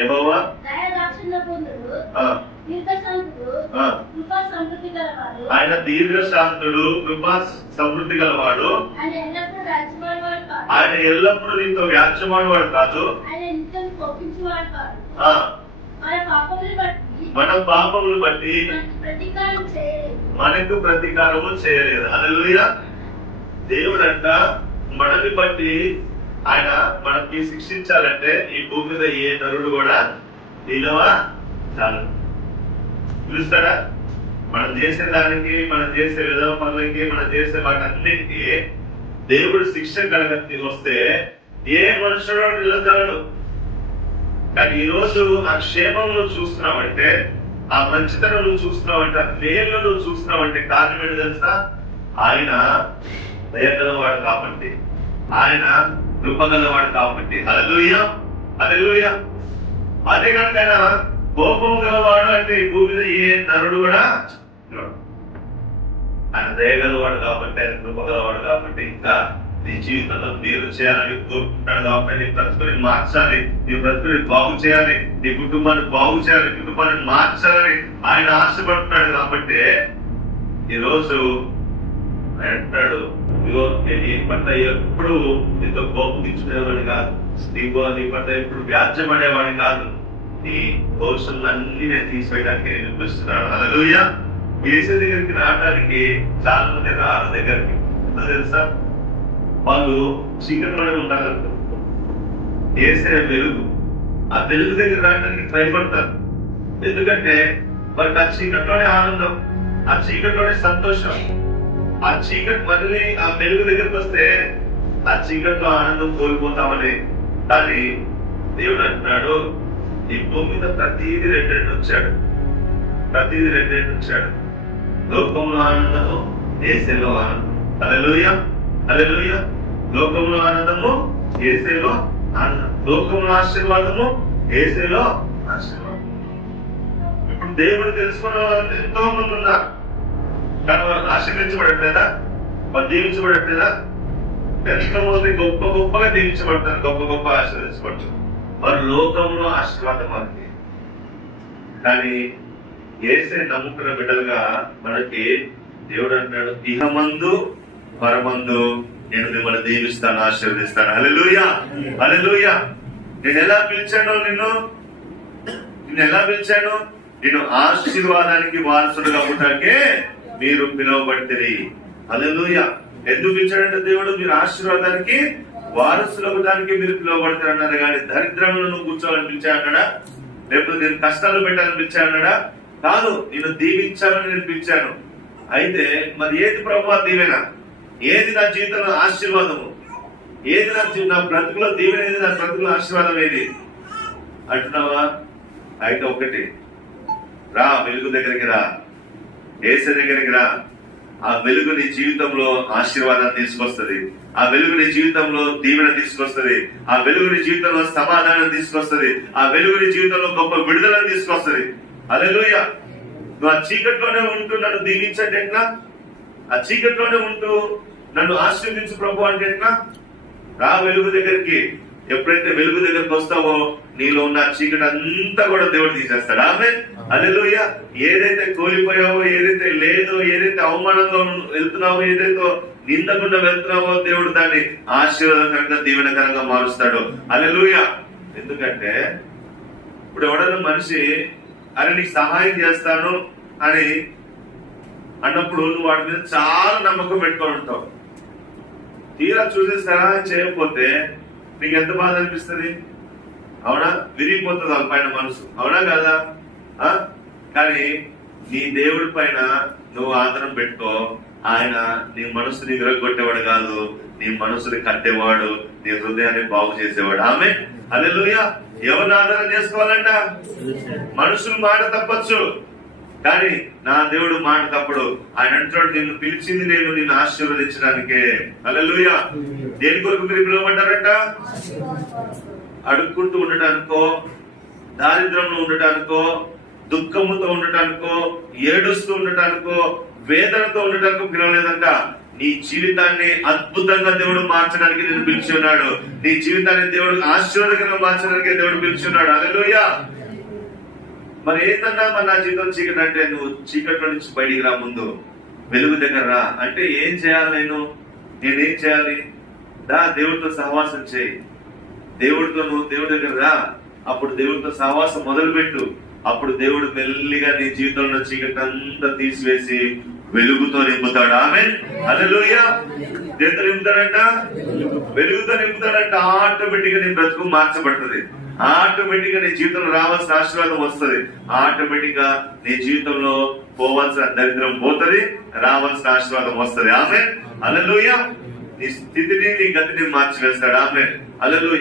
యెహోవా ఆయన దీర్ఘశాంతుడు, కృపా సమృద్ధి గలవాడు. ఆయన ఎల్లప్పుడూ నీతో వ్యాజ్యమాడువాడు కాదు. మన పాపములు బట్టి మనకు ప్రతీకారము చేయలేదు. హల్లెలూయా. దేవుడంట మనల్ని బట్టి ఆయన మనకి శిక్షించాలంటే ఈ భూమి మీద ఏ నరుడు కూడా నిలవా చాలు. పిలుస్తారా? మనం చేసే దానికి, మనం చేసే విధానాలకి, మనం చేసే వాటన్నిటికీ దేవుడు శిక్ష కలగతి వస్తే ఏ మనుషుడు నిలగలడు. కానీ ఈ రోజు ఆ క్షేమంలో చూస్తున్నామంటే, ఆ మంచితనంలో చూస్తున్నామంటే, ఆ మేలులో చూస్తున్నామంటే కారణం ఏంటి తెలుసా? ఆయన దయగలవాడు కాబట్టి, ఆయన కృపగలవాడు కాబట్టి. హల్లెలూయా, హల్లెలూయా. అదే కనుక ఆయన కోపం గలవాడు అంటే ఈ భూమి మీద ఏ నరుడు కూడా ఆయన దయగలవాడు కాబట్టి, ఆయన కృపగలవాడు కాబట్టి, ఇంకా నీ జీవితంలో మీరు చేయాలని కోరుకుంటాడు కాబట్టి, నీ బ్రతుకుని మార్చాలి, నీ బ్రతుకుని బాగు చేయాలి, నీ కుటుంబాన్ని బాగు చేయాలి, కుటుంబాన్ని మార్చాలని ఆయన ఆశపడుతున్నాడు. కాబట్టి ఈరోజు ఆయన అంటాడు, ఇగో నేను ఈ పట్ల ఎప్పుడు నీతో కోపం ఇచ్చుకునేవాడిని కాదు, నీ పట్ల ఎప్పుడు వ్యాజ్యం అనేవాడిని కాదు, నీ దోషులన్నీ నేను తీసివేయడానికి నేను పిలుస్తున్నాను. హల్లెలూయా. యేసు దగ్గరికి రావడానికి చాలా మంది రాళ్ళ దగ్గరికి తెలుసా? వాళ్ళు చీకట్లోనే ఉంటారు. యేసే వెలుగు. ఆ వెలుగు దగ్గర రావడానికి భయపడతారు. ఎందుకంటే వాళ్ళకి ఆ చీకట్లోనే ఆనందం, ఆ చీకట్లోనే సంతోషం. ఆ చీకటి మళ్ళీ ఆ వెలుగు దగ్గరికి వస్తే ఆ చీకట్లో ఆనందం కోల్పోతామని. కానీ దేవుడు అంటున్నాడు, ఈ భూమి మీద ప్రతిదీ రెండెండు వచ్చాడు, ప్రతిదీ రెండెండు వచ్చాడు. లోకంలో ఆనందము, యేసులో ఆనందం. హల్లెలూయా, హల్లెలూయా. లోకంలో ఆనందము, యేసులో ఆనందం. లోకంలో ఆశీర్వాదము, యేసులో ఆశీర్వాదం. ఇప్పుడు దేవుడు తెలుసుకున్న వాళ్ళు ఎంతో మంది ఉన్నారు, కానీ వాళ్ళు ఆశీర్వించబడట్లేదా? వాళ్ళు దీవించబడట్లేదా? ఎంతో మంది గొప్ప గొప్పగా దీవించబడతారు, గొప్ప గొప్ప ఆశీర్వించబడతారు. వారు లోకంలో ఆశీర్వాదం అంది. కానీ యేసే నమ్ముకున్న బిడ్డలుగా మనకి దేవుడు అంటున్నాడు, ఇహమందు పరమందు నేను మిమ్మల్ని దీవిస్తాను, ఆశీర్వదిస్తాను. హల్లెలూయా, హల్లెలూయా. నేను ఎలా పిలిచాను? నిన్ను ఎలా పిలిచాను? నేను ఆశీర్వాదానికి వారసుడుగా ఉండటానికే మీరు పిలువబడితే. హల్లెలూయా. ఎందుకు పిలిచాడంటే దేవుడు, మీరు ఆశీర్వాదానికి వారసులు అవ్వడానికి మీరు పిలువబడతారు అన్నారు. కానీ దరిద్రంలో నువ్వు కూర్చోవాలని పిలిచాడన్నాడా? లేకపోతే నేను కష్టాలు పెట్టాలని పిలిచాడన్నాడా? కాదు, నేను దీవించాలని నేను పిలిచాను. అయితే మరి ఏది ప్రభువా దీవెన? ఏది నా జీవితంలో ఆశీర్వాదము? ఏది నా బ్రతుకులో దీవెన? ఏది నా బ్రతుకులో ఆశీర్వాదం? ఏది అంటున్నావా? అయితే ఒకటి, రా, వెలుగు దగ్గరికి రా, యేసు దగ్గరికి రా. ఆ వెలుగు నీ జీవితంలో ఆశీర్వాదాన్ని తీసుకొస్తుంది, ఆ వెలుగు నీ జీవితంలో దీవెన తీసుకొస్తుంది, ఆ వెలుగు నీ జీవితంలో సమాధానం తీసుకొస్తుంది, ఆ వెలుగు నీ జీవితంలో గొప్ప విడుదలను తీసుకొస్తుంది. హల్లెలూయా. నువ్వు ఆ చీకట్లోనే ఉంటూ నన్ను దీవించండి ఎట్లా? ఆ చీకట్లోనే ఉంటూ నన్ను ఆశీర్వదించు ప్రభు అంటే ఎట్లా? రా వెలుగు దగ్గరికి. ఎప్పుడైతే వెలుగు దగ్గరికి వస్తావో నీలో ఉన్న చీకటి అంతా కూడా దేవుడు తీసేస్తాడు. ఆమేన్, హల్లెలూయా. ఏదైతే కోల్పోయావో, ఏదైతే లేదో, ఏదైతే అవమానంగా వెళ్తున్నావో, ఏదైతే నిందకుండా వెళ్తున్నావో దేవుడు దాన్ని ఆశీర్వాదకరంగా దీవెనకరంగా మారుస్తాడు. హల్లెలూయా. ఎందుకంటే ఇప్పుడు ఎవడన్నా మనిషి అరే నీకు సహాయం చేస్తాను అని అన్నప్పుడు నువ్వు వాడి మీద చాలా నమ్మకం పెట్టుకొని ఉంటావు. తీరా చూసే సహాయం చేయకపోతే నీకు ఎంత బాధ అనిపిస్తుంది? అవునా? విరిగిపోతుంది వాళ్ళ పైన మనసు, అవునా కదా? కానీ నీ దేవుడి పైన నువ్వు ఆదరణ పెట్టుకో. ఆయన నీ మనసుని విరగొట్టేవాడు కాదు, నీ మనసుని కట్టేవాడు, నీ హృదయాన్ని బాగు చేసేవాడు. ఆమేన్, హల్లెలూయా. ఎవరిని ఆదరణ చేసుకోవాలంట? మనుషులు మాట తప్పచ్చు, కానీ నా దేవుడు మాట తప్పుడు. ఆయన అంటున్నాడు, నిన్ను పిలిచింది నేను నిన్ను ఆశీర్వదించడానికే. హల్లెలూయా. దేని కొరకు మీరు పిలువబడ్డారంట? అడుక్కుంటూ ఉండటానికో, దారిద్రంలో ఉండటానికో, దుఃఖముతో ఉండటానికో, ఏడుస్తూ ఉండటానికో, వేదనతో ఉండటానికో పిలవలేదంట. నీ జీవితాన్ని అద్భుతంగా దేవుడు మార్చడానికి నేను పిలిచి ఉన్నాడు. నీ జీవితాన్ని దేవుడు ఆశీర్వాదకరంగా మార్చడానికి దేవుడు పిలిచి ఉన్నాడు. హల్లెలూయా. మరి ఏంటన్నా మరి నా జీవితం చీకటి అంటే, నువ్వు చీకట్లో నుంచి బయటికి రా, ముందు వెలుగు దగ్గర రా అంటే ఏం చేయాలి? నేనేం చేయాలి? దేవుడితో సహవాసం చేయి. దేవుడితో నువ్వు దేవుడి దగ్గర రా. అప్పుడు దేవుడితో సహవాసం మొదలు పెట్టు. అప్పుడు దేవుడు మెల్లిగా నీ జీవితంలో చీకటి అంతా తీసివేసి వెలుగుతో నింపుతాడు. ఆమేన్. హల్లెలూయా. దేంతో నింపుతాడంట? వెలుగుతో నింపుతాడంట. ఆటోమేటిక్ గా నీ బ్రతుకు మార్చబడుతుంది. ఆటోమేటిక్ గా నీ జీవితంలో రావాల్సిన ఆశీర్వాదం వస్తుంది. ఆటోమేటిక్ గా నీ జీవితంలో పోవాల్సిన దరిద్రం పోతుంది, రావాల్సిన ఆశీర్వాదం వస్తుంది. ఆమేన్. హల్లెలూయా. నీ స్థితిని నీ గతిని మార్చివేస్తాడు. ఆమేన్. హల్లెలూయా.